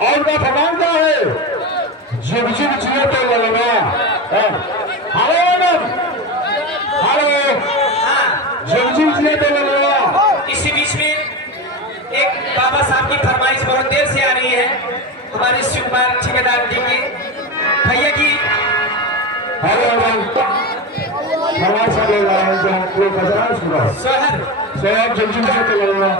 और उनका फरमान क्या है? जिब जिब जियो तो लगना। हेलो मैडम, हेलो, जिब जिब जियो तो लगना। इसी बीच में एक बाबा साहब की फरमाइश बहुत देर से आ रही है, हमारे शिव कुमार ठेकेदार जी के भैया की। हेलो मैडम, फरमाइश कर रहे हैं जो कोई बजा सुना। सोहर सोहर जिब जिब जियो तो लगना।